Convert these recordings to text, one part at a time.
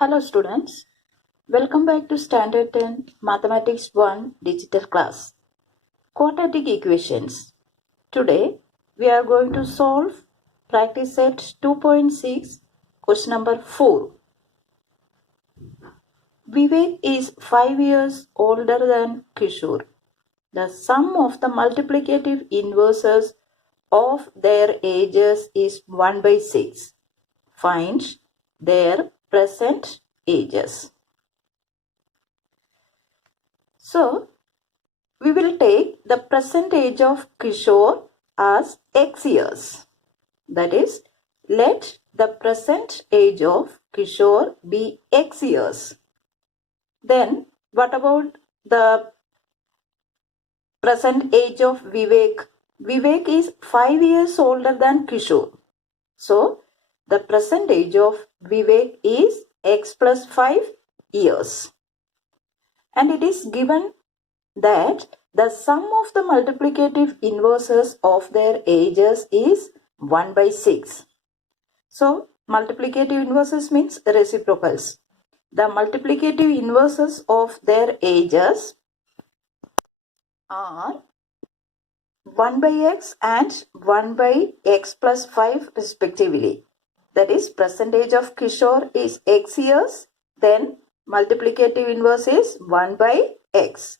Hello students, welcome back to Standard 10 Mathematics 1 digital class. Quadratic equations. Today we are going to solve practice set 2.6 question number 4. Vivek is 5 years older than Kishore. The sum of the multiplicative inverses of their ages is 1 by 6. Find their present ages. So, we will take the present age of Kishore as X years. That is, let the present age of Kishore be X years. Then, what about the present age of Vivek? Vivek is 5 years older than Kishore. So, the present age of Vivek is X plus 5 years. And it is given that the sum of the multiplicative inverses of their ages is 1 by 6. So, multiplicative inverses means reciprocals. The multiplicative inverses of their ages are 1 by x and 1 by x plus 5 respectively. That is, present age of Kishore is x years, then multiplicative inverse is 1 by x.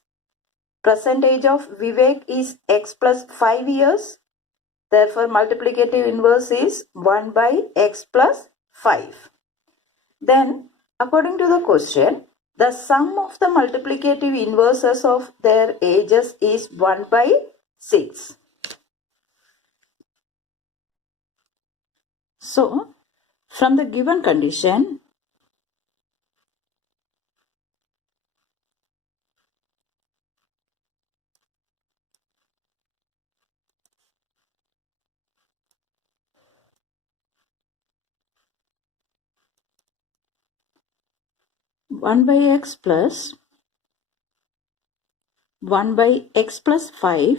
Present age of Vivek is x plus 5 years. Therefore, multiplicative inverse is 1 by x plus 5. Then, according to the question, the sum of the multiplicative inverses of their ages is 1 by 6. So, from the given condition, one by x plus 1 by x plus 5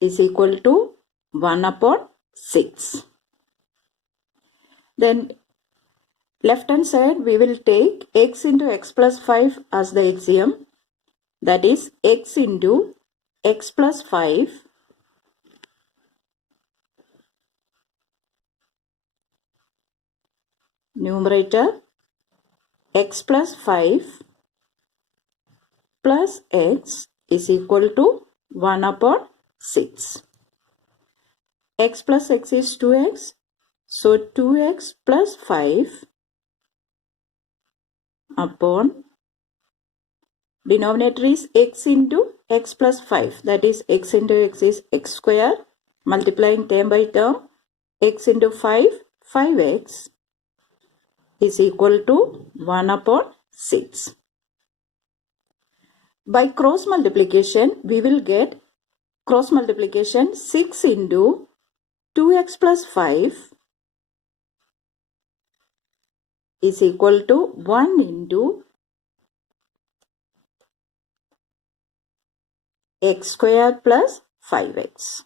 is equal to 1 upon 6. Then left hand side we will take x into x plus 5 as the LCM. That is x into x plus 5 numerator x plus 5 plus x is equal to 1 upon 6. X plus x is 2x. So 2x plus 5 upon denominator is x into x plus 5. That is x into x is x square. Multiplying term by term. X into 5, 5x is equal to 1 upon 6. By cross multiplication, we will get cross multiplication 6 into 2x plus 5 is equal to 1 into x square plus 5x.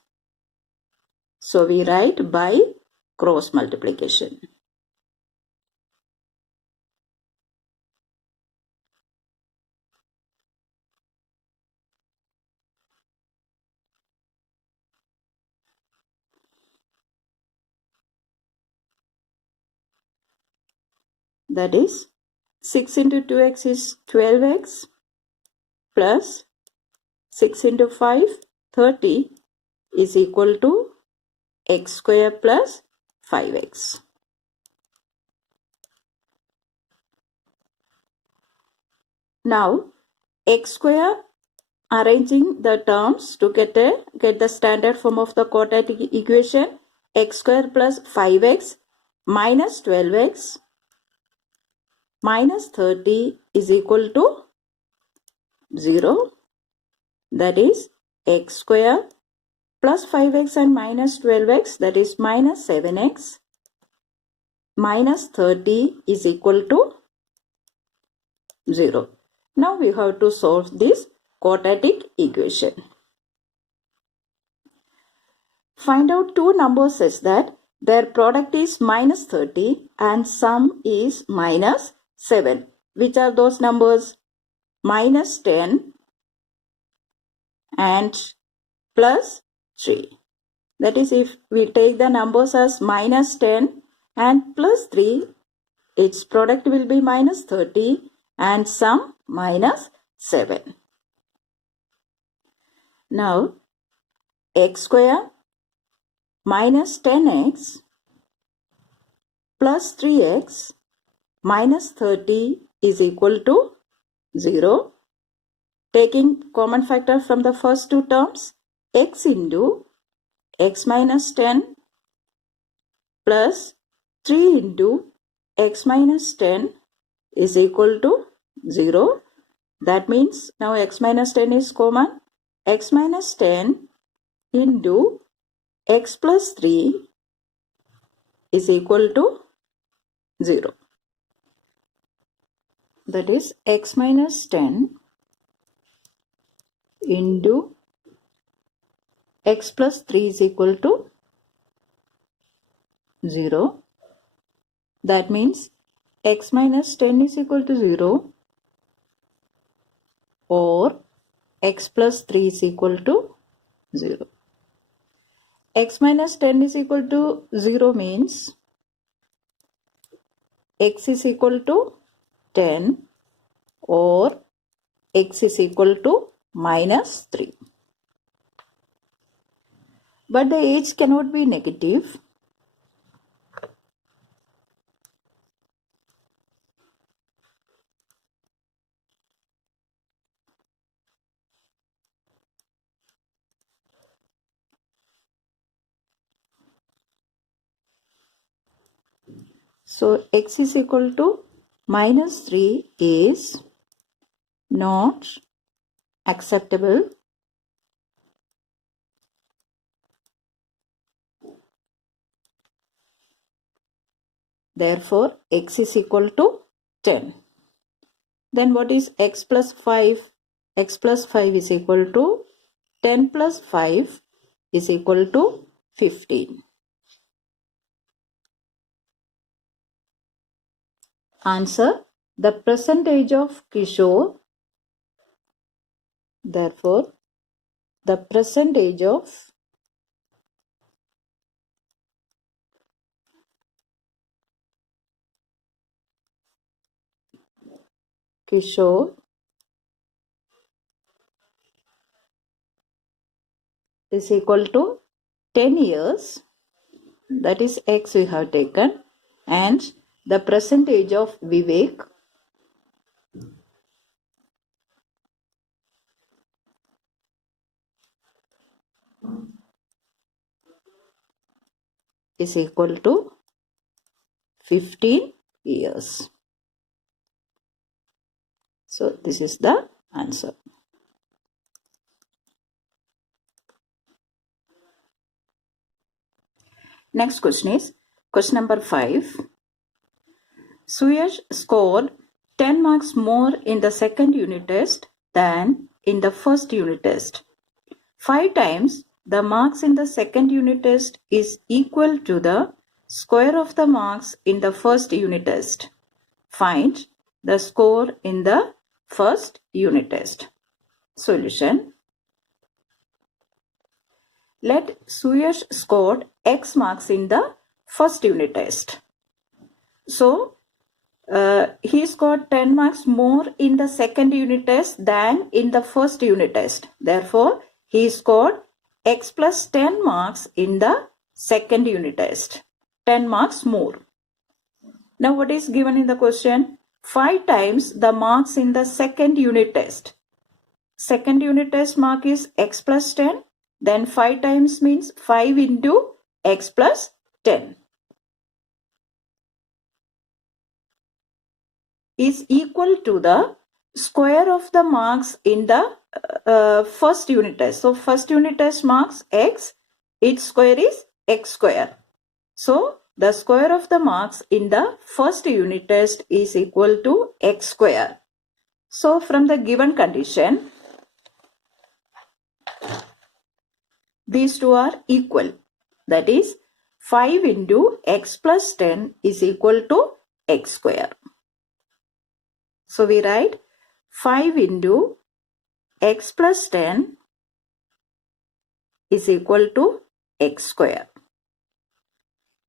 So we write by cross multiplication. That is 6 into 2x is 12x plus 6 into 5, 30 is equal to x square plus 5x. Now, x square, arranging the terms to get the standard form of the quadratic equation, x square plus 5x minus 12x minus 30 is equal to 0. That is x square plus 5x and minus 12x, that is minus 7x, minus 30 is equal to 0. Now we have to solve this quadratic equation. Find out two numbers such that their product is minus 30 and sum is minus 7. Which are those numbers? Minus 10 and plus 3. That is, if we take the numbers as minus 10 and plus 3, its product will be minus 30 and sum minus 7. Now, x square minus 10x plus 3x minus 30 is equal to 0. Taking common factor from the first two terms, x into x minus 10 plus 3 into x minus 10 is equal to 0. That means now x minus 10 is common. X minus 10 into x plus 3 is equal to 0. That is x minus 10 into x plus 3 is equal to 0. That means x minus 10 is equal to 0 or x plus 3 is equal to 0. X minus 10 is equal to 0 means x is equal to 10 or x is equal to minus 3. But the age cannot be negative. So x is equal to minus 3 is not acceptable. Therefore, x is equal to 10. Then what is x plus 5? X plus 5 is equal to 10 plus 5 is equal to 15. Answer: the percentage of Kishore. Therefore, the percentage of Kishore is equal to 10 years. That is x we have taken, and the percentage of Vivek is equal to 15 years. So this is the answer. Next question is question number 5. Suyash scored 10 marks more in the second unit test than in the first unit test. 5 times the marks in the second unit test is equal to the square of the marks in the first unit test. Find the score in the first unit test. Solution: let Suyash scored X marks in the first unit test. So, he scored 10 marks more in the second unit test than in the first unit test. Therefore, he scored X plus 10 marks in the second unit test. 10 marks more. Now, what is given in the question? 5 times the marks in the second unit test. Second unit test mark is X plus 10. Then 5 times means 5 into X plus 10 is equal to the square of the marks in the first unit test. So first unit test marks X, its square is X square. So the square of the marks in the first unit test is equal to X square. So from the given condition, these two are equal. That is, 5 into x plus 10 is equal to x square. So we write 5 into x plus 10 is equal to x square.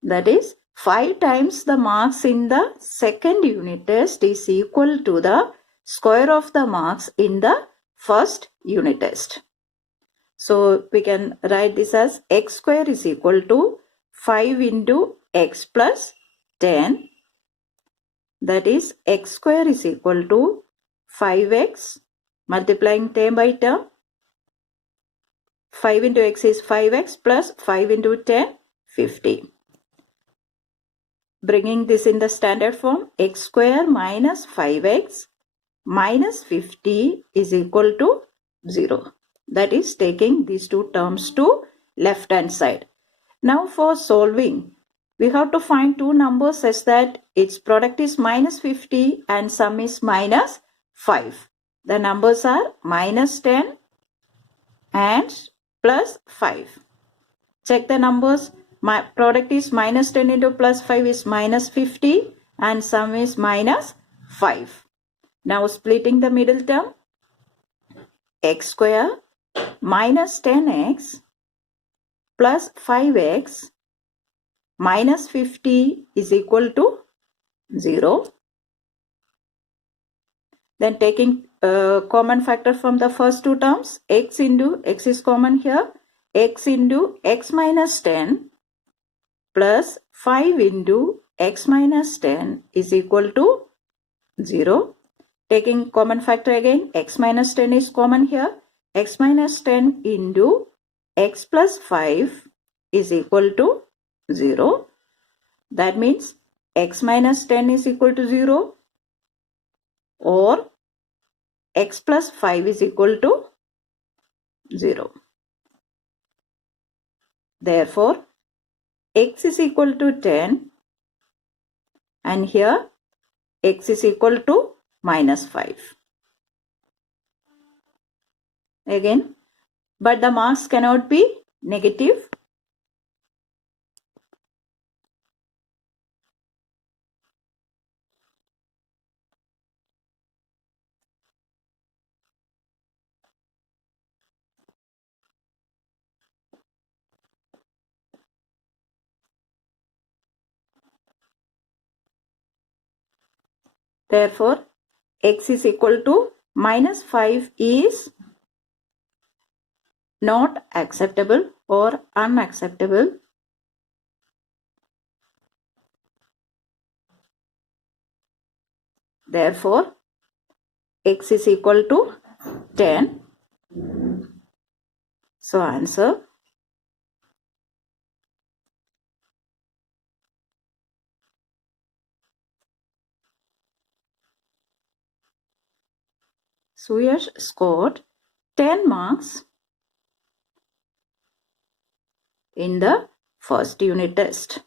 That is 5 times the marks in the second unit test is equal to the square of the marks in the first unit test. So we can write this as x square is equal to 5 into x plus 10. That is x square is equal to 5x multiplying term by term. 5 into x is 5x plus 5 into 10, 50. Bringing this in the standard form, x square minus 5x minus 50 is equal to 0. That is taking these two terms to left hand side. Now for solving, we have to find two numbers such that its product is minus 50 and sum is minus 5. The numbers are minus 10 and plus 5. Check the numbers. My product is minus 10 into plus 5 is minus 50 and sum is minus 5. Now splitting the middle term, x square minus 10x plus 5x minus 50 is equal to 0. Then taking common factor from the first two terms, x into x is common here, x into x minus 10 plus 5 into x minus 10 is equal to 0. Taking common factor again, x minus 10 is common here, x minus 10 into x plus 5 is equal to 0. That means x minus 10 is equal to 0 or x plus 5 is equal to 0. Therefore, x is equal to 10 and here x is equal to minus 5. Again, but the marks cannot be negative. Therefore, x is equal to minus 5 is not acceptable or unacceptable. Therefore, x is equal to 10. So answer Suyash scored 10 marks in the first unit test.